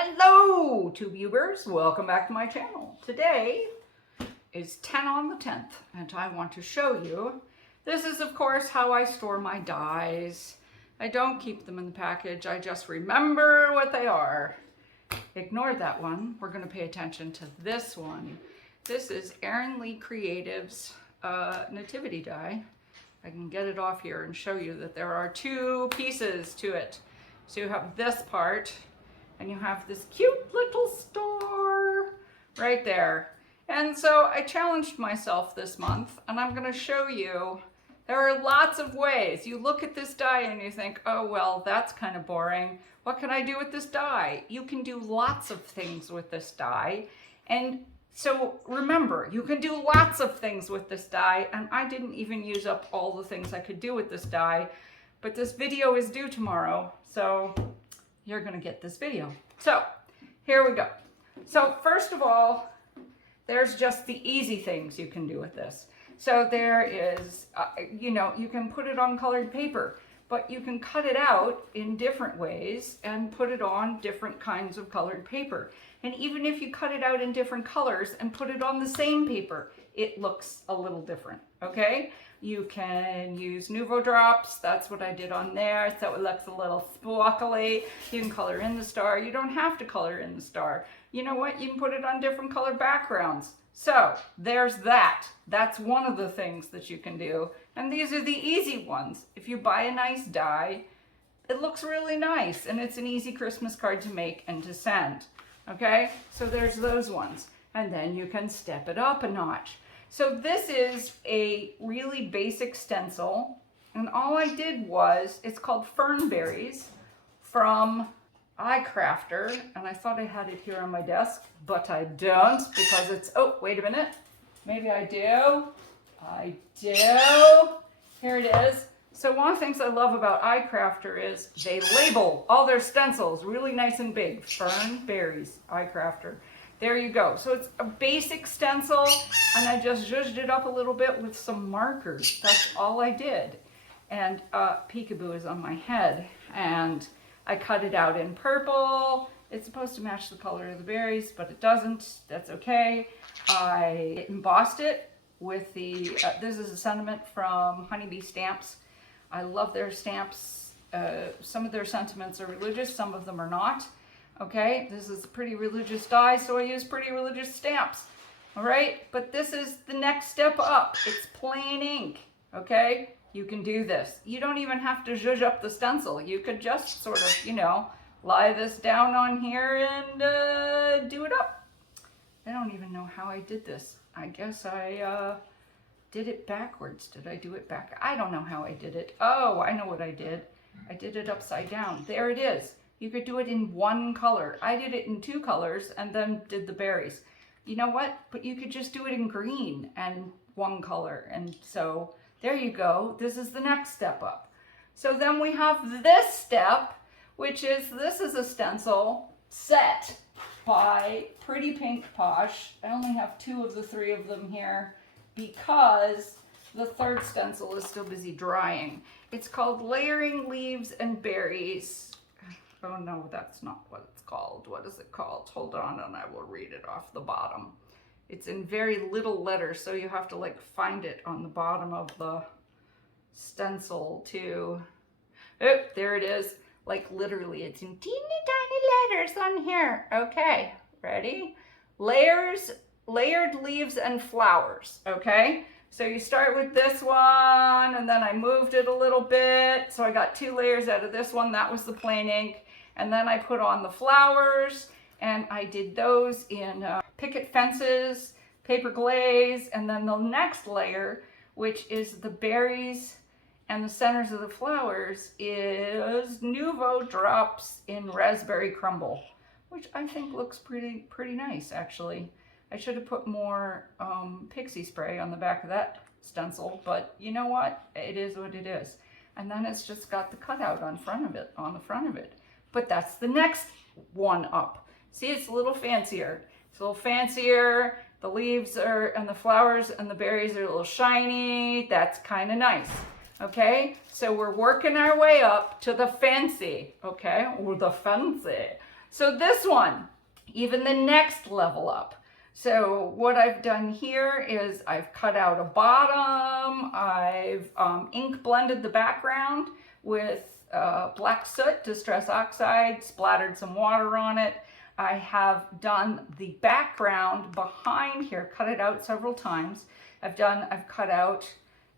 Hello, TubeUbers. Welcome back to my channel. Today is 10 on the 10th, and I want to show you. This is, of course, how I store my dies. I don't keep them in the package. I just remember what they are. Ignore that one. We're going to pay attention to this one. This is Erin Lee Creative's nativity die. I can get it off here and show you that there are two pieces to it. So you have this part, and you have this cute little star right there. And so I challenged myself this month, and I'm going to show you there are lots of ways. You look at this die and you think, oh, well, that's kind of boring. What can I do with this die? You can do lots of things with this die. And so remember, you can do lots of things with this die, and I didn't even use up all the things I could do with this die, but this video is due tomorrow, so you're gonna get this video. So here we go. So first of all, there's just the easy things you can do with this. So there is, you can put it on colored paper, but you can cut it out in different ways and put it on different kinds of colored paper. And even if you cut it out in different colors and put it on the same paper, it looks a little different, okay? You can use Nuvo drops. That's what I did on there, so it looks a little sparkly. You can color in the star. You don't have to color in the star. You know what? You can put it on different color backgrounds. So there's that. That's one of the things that you can do. And these are the easy ones. If you buy a nice die, it looks really nice, and it's an easy Christmas card to make and to send. Okay, so there's those ones. And then you can step it up a notch. So this is a really basic stencil, and all I did was, it's called Fern Berries from iCrafter, and I thought I had it here on my desk, but I don't, because it's, oh, wait a minute, maybe I do. I do. Here it is. So one of the things I love about iCrafter is they label all their stencils really nice and big. Fern Berries, iCrafter. There you go. So it's a basic stencil, and I just zhuzhed it up a little bit with some markers. That's all I did. And peekaboo is on my head, and I cut it out in purple. It's supposed to match the color of the berries, but it doesn't. That's okay. I embossed it with the, this is a sentiment from Honeybee Stamps. I love their stamps. Some of their sentiments are religious, some of them are not. Okay, this is a pretty religious die, so I use pretty religious stamps. All right, but this is the next step up. It's plain ink, okay? You can do this. You don't even have to zhuzh up the stencil. You could just sort of, lie this down on here and do it up. I don't even know how I did this. I guess I did it backwards. Did I do it back? I don't know how I did it. Oh, I know what I did. I did it upside down. There it is. You could do it in one color. I did it in two colors and then did the berries. You know what? But you could just do it in green and one color. And so there you go. This is the next step up. So then we have this step, which is, this is a stencil set by Pretty Pink Posh. I only have 2 of the 3 of them here because the third stencil is still busy drying. It's called Layering Leaves and Berries. Oh no, that's not what it's called. What is it called? Hold on, and I will read it off the bottom. It's in very little letters, so you have to like find it on the bottom of the stencil too. Oh, there it is. Like literally, it's in teeny tiny letters on here. Okay, ready? Layered leaves and flowers, okay? So you start with this one, and then I moved it a little bit. So I got 2 layers out of this one. That was the plain ink. And then I put on the flowers, and I did those in picket fences, paper glaze, and then the next layer, which is the berries and the centers of the flowers, is Nuvo drops in raspberry crumble, which I think looks pretty nice, actually. I should have put more pixie spray on the back of that stencil, but you know what? It is what it is. And then it's just got the cutout on the front of it. But that's the next one up. See, it's a little fancier. It's a little fancier. The leaves and the flowers and the berries are a little shiny. That's kind of nice. Okay, so we're working our way up to the fancy, okay, or the fancy. So this one, even the next level up. So what I've done here is I've cut out a bottom, I've ink blended the background with black soot, distress oxide, splattered some water on it. I have done the background behind here, cut it out several times. I've cut out,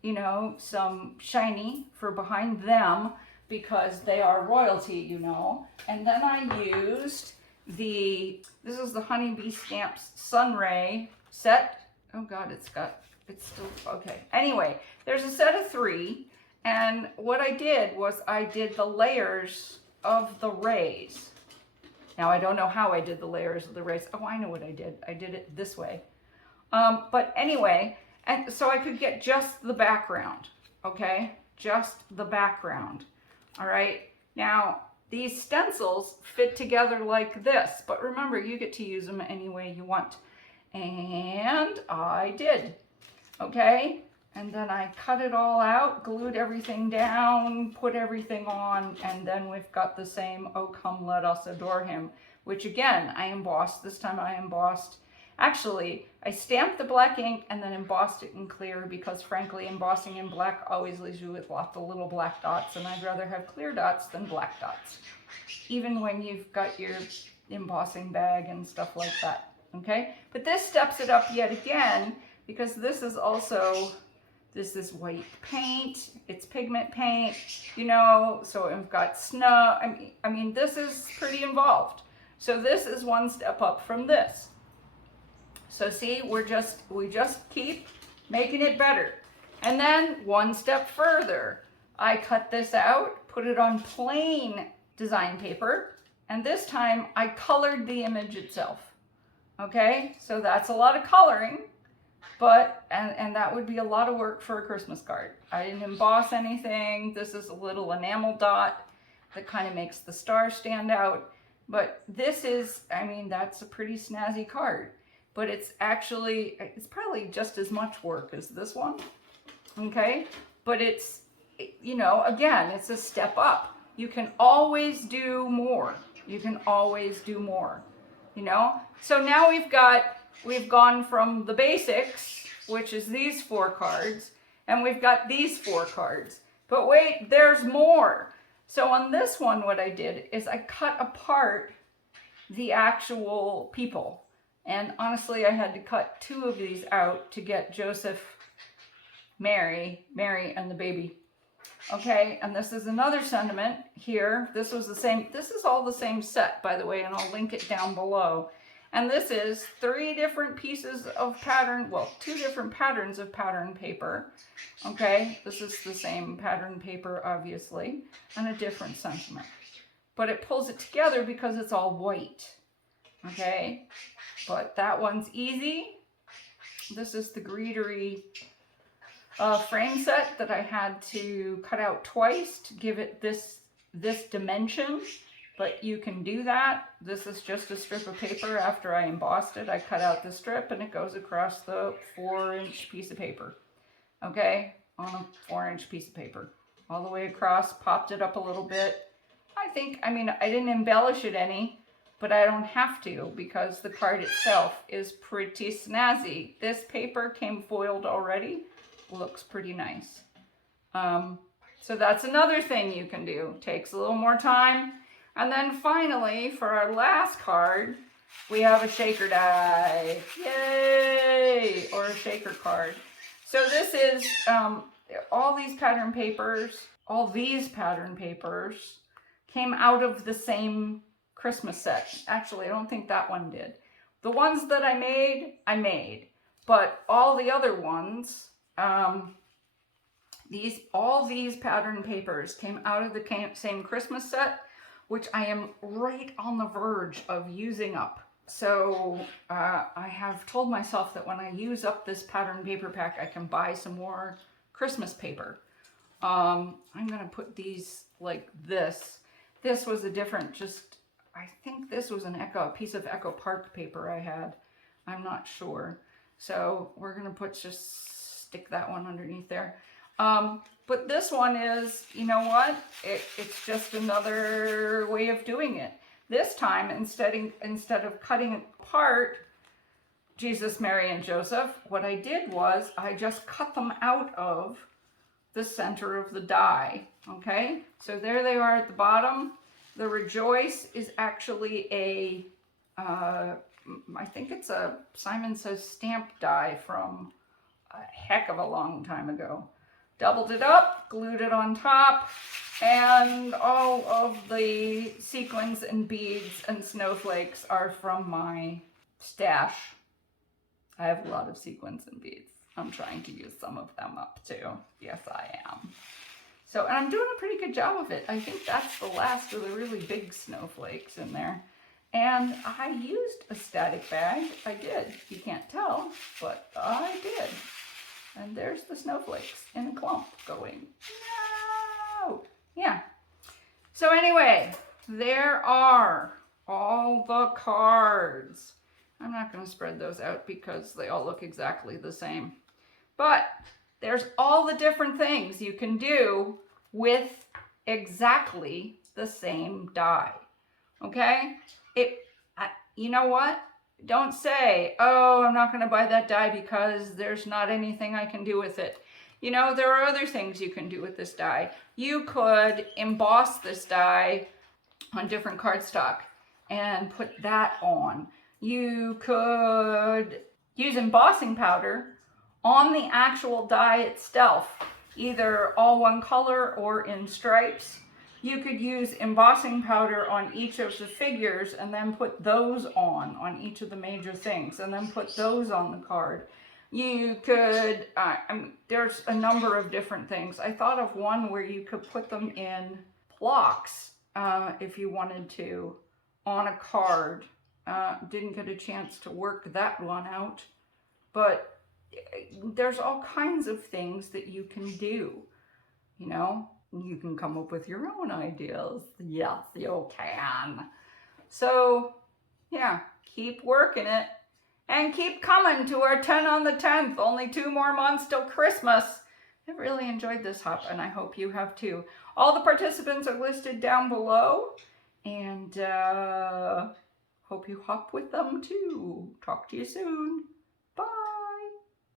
you know, some shiny for behind them because they are royalty, you know. And then I used this is the Honeybee Stamps Sunray set. Oh God, it's still, okay. Anyway, there's a set of 3. And what I did was I did the layers of the rays. Now, I don't know how I did the layers of the rays. Oh, I know what I did. I did it this way. But anyway, and so I could get just the background, okay? Just the background, all right? Now, these stencils fit together like this, but remember, you get to use them any way you want. And I did, okay? And then I cut it all out, glued everything down, put everything on, and then we've got the same "Oh Come Let Us Adore Him," which again, I embossed. This time I embossed. Actually, I stamped the black ink and then embossed it in clear because frankly, embossing in black always leaves you with lots of little black dots, and I'd rather have clear dots than black dots, even when you've got your embossing bag and stuff like that, okay? But this steps it up yet again because this is white paint, it's pigment paint, you know, so I've got snow. I mean, this is pretty involved. So this is one step up from this. So see, we just keep making it better. And then one step further, I cut this out, put it on plain design paper, and this time I colored the image itself. Okay, so that's a lot of coloring. But, and that would be a lot of work for a Christmas card. I didn't emboss anything. This is a little enamel dot that kind of makes the star stand out. But this is, I mean, that's a pretty snazzy card. But it's probably just as much work as this one, okay? But it's, you know, again, it's a step up. You can always do more. You can always do more, you know? So now we've gone from the basics, which is these 4 cards, and we've got these 4 cards. But wait, there's more. So on this one, what I did is I cut apart the actual people. And honestly, I had to cut 2 of these out to get Joseph, Mary, and the baby. Okay, and this is another sentiment here. This was the same, this is all the same set, by the way, and I'll link it down below. And this is 3 different pieces of pattern, well, 2 different patterns of pattern paper. Okay, this is the same pattern paper, obviously, and a different sentiment. But it pulls it together because it's all white. Okay, but that one's easy. This is the Greetery frame set that I had to cut out twice to give it this dimension. But you can do that. This is just a strip of paper after I embossed it. I cut out the strip and it goes across the 4-inch piece of paper. Okay, on a 4-inch piece of paper. All the way across, popped it up a little bit. I mean, I didn't embellish it any, but I don't have to because the card itself is pretty snazzy. This paper came foiled already. Looks pretty nice. So that's another thing you can do. Takes a little more time. And then finally, for our last card, we have a shaker die. Yay! Or a shaker card. So this is all these pattern papers came out of the same Christmas set. Actually, I don't think that one did. The ones that I made. But all the other ones, all these pattern papers came out of the same Christmas set, which I am right on the verge of using up. So I have told myself that when I use up this pattern paper pack, I can buy some more Christmas paper. I'm gonna put these like this. This was a different, I think this was a piece of Echo Park paper I had. I'm not sure. So we're gonna stick that one underneath there. But this one is, you know what? It's just another way of doing it. This time, instead of cutting apart Jesus, Mary, and Joseph, what I did was I just cut them out of the center of the die, okay? So there they are at the bottom. The Rejoice is actually a, I think it's a Simon Says stamp die from a heck of a long time ago. Doubled it up, glued it on top, and all of the sequins and beads and snowflakes are from my stash. I have a lot of sequins and beads. I'm trying to use some of them up too. Yes, I am. So, and I'm doing a pretty good job of it. I think that's the last of the really big snowflakes in there. And I used a static bag. I did. You can't tell, but I did. And there's the snowflakes in a clump going, no! Yeah. So anyway, there are all the cards. I'm not going to spread those out because they all look exactly the same. But there's all the different things you can do with exactly the same die. Okay? You know what? Don't say, oh, I'm not going to buy that die because there's not anything I can do with it. You know, there are other things you can do with this die. You could emboss this die on different cardstock and put that on. You could use embossing powder on the actual die itself, either all one color or in stripes. You could use embossing powder on each of the figures and then put those on each of the major things, and then put those on the card. You could, there's a number of different things. I thought of one where you could put them in blocks if you wanted to on a card. Didn't get a chance to work that one out, but there's all kinds of things that you can do, you know. You can come up with your own ideas. Yes, you can. So, yeah, keep working it. And keep coming to our 10 on the 10th. Only 2 more months till Christmas. I really enjoyed this hop, and I hope you have too. All the participants are listed down below. And hope you hop with them too. Talk to you soon.